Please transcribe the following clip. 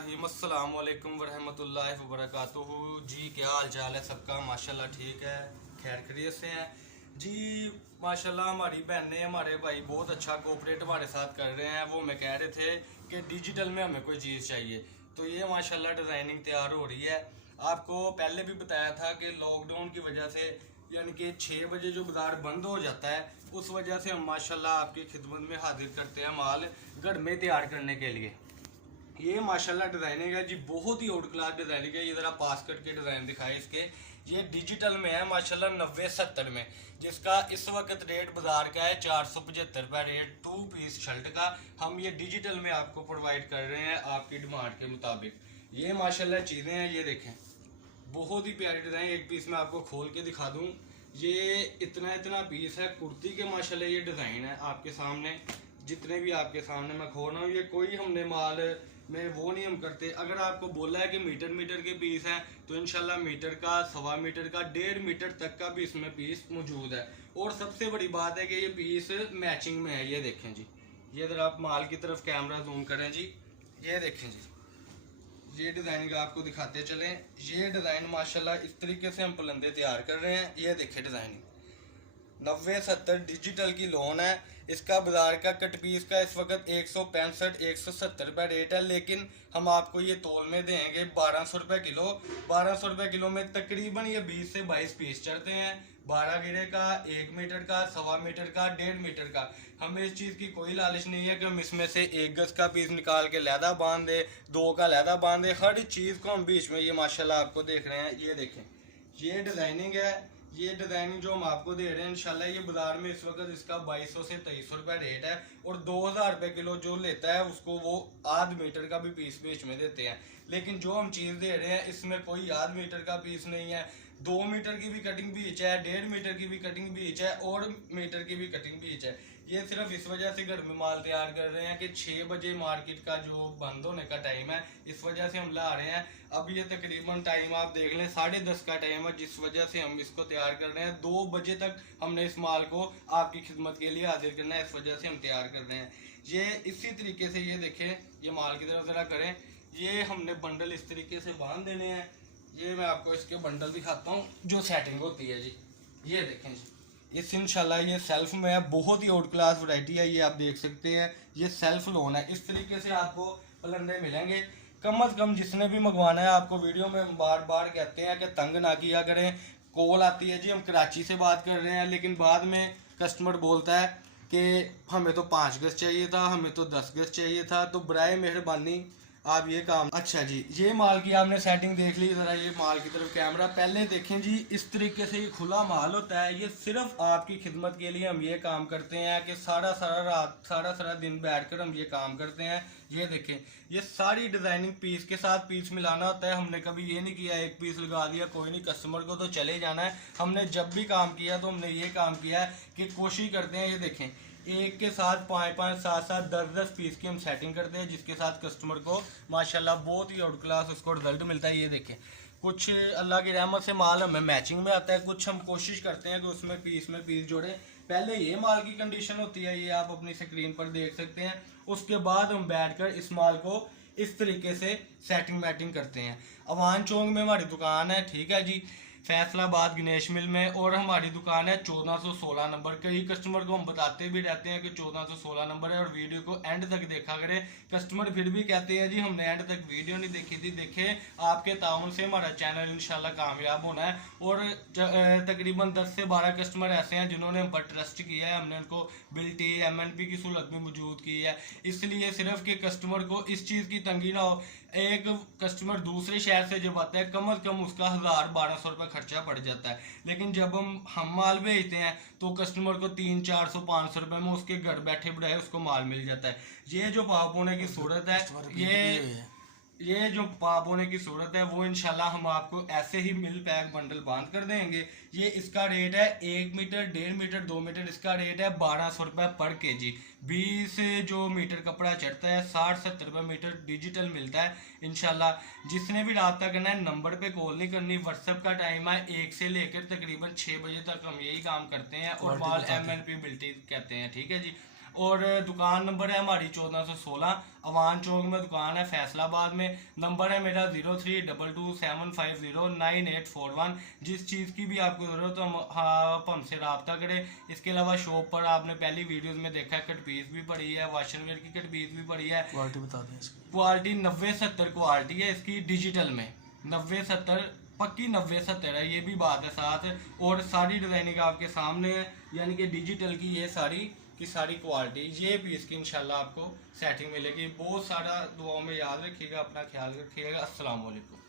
बिस्मिल्लाहिर्रहमानिर्रहीम अस्सलाम वालेकुम वरहमतुल्लाहि वबरकातुहू। जी क्या हाल चाल है सबका? माशाल्लाह ठीक है, खैर खैरियत से हैं जी। माशाल्लाह हमारी बहनें हमारे भाई बहुत अच्छा कोऑपरेट हमारे साथ कर रहे हैं। वो हमें कह रहे थे कि डिजिटल में हमें कोई चीज़ चाहिए, तो ये माशाल्लाह डिज़ाइनिंग तैयार हो रही है। आपको पहले भी बताया था कि लॉकडाउन की वजह से यानी कि 6 बजे जो बाज़ार बंद हो जाता है, उस वजह से हम माशाल्लाह आपकी खिदमत में हाजिर करते हैं माल घर में तैयार करने के लिए। ये माशाल्लाह डिज़ाइनिंग है जी, बहुत ही आउट क्लास डिज़ाइनिंग है। ये ज़रा पास कट के डिज़ाइन दिखाए इसके। ये डिजिटल में है माशाल्लाह 90-70 में, जिसका इस वक्त रेट बाज़ार का है 475 रुपये रेट 2 पीस शर्ट का। हम ये डिजिटल में आपको प्रोवाइड कर रहे हैं आपकी डिमांड के मुताबिक। ये माशाल्लाह चीज़ें हैं, ये देखें बहुत ही प्यारी डिज़ाइन। एक पीस मैं आपको खोल के दिखा दूँ, ये इतना इतना पीस है कुर्ती के। माशाल्लाह ये डिज़ाइन है आपके सामने, जितने भी आपके सामने मैं खोल रहा हूँ। ये कोई हमने माल में वो नहीं हम करते। अगर आपको बोला है कि मीटर मीटर के पीस हैं, तो इंशाल्लाह मीटर का, 1.25 मीटर का, 1.5 मीटर तक का भी इसमें पीस मौजूद है। और सबसे बड़ी बात है कि ये पीस मैचिंग में है। ये देखें जी, ये अगर आप माल की तरफ कैमरा जूम करें जी, ये देखें जी, ये डिज़ाइनिंग आपको दिखाते चलें। ये डिज़ाइन माशाल्लाह इस तरीके से हम पलंदे तैयार कर रहे हैं। ये देखें डिज़ाइनिंग 90-70 डिजिटल की लोन है। इसका बाजार का कट पीस का इस वक्त 165-170 रुपये रेट है, लेकिन हम आपको ये तोल में देंगे 1200 रुपये किलो। 1200 रुपये किलो में तकरीबन ये 20 से 22 पीस चढ़ते हैं। 12 गिरे का, 1 मीटर का, 1.25 मीटर का, 1.5 मीटर का। हमें इस चीज़ की कोई लालच नहीं है कि हम इसमें से 1 गज का पीस निकाल के लहदा बांध दे, 2 का लहदा बांध दे। हर चीज़ को हम बीच में ये माशाल्लाह आपको देख रहे हैं। ये देखें, ये डिज़ाइनिंग है। ये डिज़ाइनिंग जो हम आपको दे रहे हैं इंशाल्लाह, ये बाजार में इस वक्त इसका 2200 से 2300 रुपये रेट है। और 2000 रुपये किलो जो लेता है उसको वो आध मीटर का भी पीस बीच में देते हैं। लेकिन जो हम चीज़ दे रहे हैं इसमें कोई आध मीटर का पीस नहीं है। 2 मीटर की भी कटिंग बीच है, 1.5 मीटर की भी कटिंग बीच है, और मीटर की भी कटिंग बीच है। ये सिर्फ इस वजह से घर में माल तैयार कर रहे हैं कि 6 बजे मार्केट का जो बंद होने का टाइम है, इस वजह से हम ला रहे हैं। अब ये तकरीबन टाइम आप देख लें 10:30 का टाइम है, जिस वजह से हम इसको तैयार कर रहे हैं। 2 बजे तक हमने इस माल को आपकी खिदमत के लिए हाजिर करना है, इस वजह से हम तैयार कर रहे हैं। ये इसी तरीके से ये देखें, ये माल की तरफ ज़रा करें। ये हमने बंडल इस तरीके से बांध देने हैं। ये मैं आपको इसके बंडल दिखाता हूँ जो सेटिंग होती है जी। ये देखें जी, इस इंशाल्लाह ये सेल्फ में है, बहुत ही आउट क्लास वैरायटी है। ये आप देख सकते हैं, ये सेल्फ लोन है। इस तरीके से आपको पलंदे मिलेंगे। कम अज़ कम जिसने भी मंगवाना है, आपको वीडियो में बार बार कहते हैं कि तंग ना किया करें। कॉल आती है जी, हम कराची से बात कर रहे हैं, लेकिन बाद में कस्टमर बोलता है कि हमें तो 5 गज चाहिए था, हमें तो 10 गज चाहिए था। तो बराए मेहरबानी आप ये काम। अच्छा जी, ये माल की आपने सेटिंग देख ली। ज़रा ये माल की तरफ कैमरा पहले देखें जी। इस तरीके से ये खुला माल होता है। ये सिर्फ आपकी खिदमत के लिए हम ये काम करते हैं कि सारा सारा रात, सारा सारा दिन बैठकर हम ये काम करते हैं। ये देखें, ये सारी डिज़ाइनिंग पीस के साथ पीस मिलाना होता है। हमने कभी ये नहीं किया एक पीस लगा दिया कोई नहीं, कस्टमर को तो चले जाना है। हमने जब भी काम किया तो हमने ये काम किया है कि कोशिश करते हैं, ये देखें, एक के साथ 5-5, 7-7, 10-10 पीस की हम सेटिंग करते हैं, जिसके साथ कस्टमर को माशाल्लाह बहुत ही आउट क्लास उसको रिजल्ट मिलता है। ये देखें, कुछ अल्लाह की रहमत से माल हमें मैचिंग में आता है, कुछ हम कोशिश करते हैं कि उसमें पीस जोड़े। पहले ये माल की कंडीशन होती है, ये आप अपनी स्क्रीन पर देख सकते हैं। उसके बाद हम बैठकर इस माल को इस तरीके से सेटिंग मैटिंग करते हैं। अवान चौक में हमारी दुकान है, ठीक है जी, फैसलाबाद गणेश मिल में। और हमारी दुकान है 1416 नंबर। कई कस्टमर को हम बताते भी रहते हैं कि 1416 नंबर है, और वीडियो को एंड तक देखा करें। कस्टमर फिर भी कहते हैं जी हमने एंड तक वीडियो नहीं देखी थी। देखें, आपके ताउन से हमारा चैनल इंशाल्लाह कामयाब होना है। और तकरीबन 10 से 12 कस्टमर ऐसे हैं जिन्होंने हम पर ट्रस्ट किया है। हमने उनको बिल्टी MNP की सहूलत भी मौजूद की है। इसलिए सिर्फ कि कस्टमर को इस चीज़ की तंगी ना हो। एक कस्टमर दूसरे शहर से जब आता है, कम अज़ कम उसका 1000-1200 रुपये खर्चा पड़ जाता है। लेकिन जब हम माल भेजते हैं तो कस्टमर को 300-400-500 रुपये में उसके घर बैठे बढ़ाए उसको माल मिल जाता है। ये जो पाप होने की सूरत है, ये जो पाप होने की सूरत है, वो इंशाल्लाह हम आपको ऐसे ही मिल पैक बंडल बांध कर देंगे। ये इसका रेट है 1 मीटर, 1.5 मीटर, 2 मीटर, इसका रेट है 1200 रुपये पर केजी। 20 जो मीटर कपड़ा चढ़ता है 60-70 रुपये मीटर डिजिटल मिलता है। इंशाल्लाह जिसने भी रब्ता करना है, नंबर पे कॉल नहीं करनी। व्हाट्सएप का टाइम है 1 से लेकर तकरीबन 6 बजे तक हम यही काम करते हैं। और माल MNP बिल्टी कहते हैं, ठीक है जी। और दुकान नंबर है हमारी 1416 अवान चौक में दुकान है फैसलाबाद में। नंबर है मेरा 032275098841। जिस चीज़ की भी आपको ज़रूरत हो आप हमसे रब्ता करें। इसके अलावा शॉप पर आपने पहली वीडियोस में देखा है कट पीस भी पड़ी है, वाशरवेयर की कट पीस भी पड़ी है। क्वालिटी बता दें इसकी। क्वालिटी 90-70 क्वालिटी है इसकी डिजिटल में, 90-70 पक्की 90-70 है, ये भी बात है साथ। और सारी डिजाइनिंग आपके सामने है, यानी कि डिजिटल की ये सारी की सारी क्वालिटी ये पीस की इंशाल्लाह आपको सेटिंग मिलेगी। बहुत सारा दुआओं में याद रखिएगा, अपना ख्याल रखिएगा। अस्सलाम वालेकुम।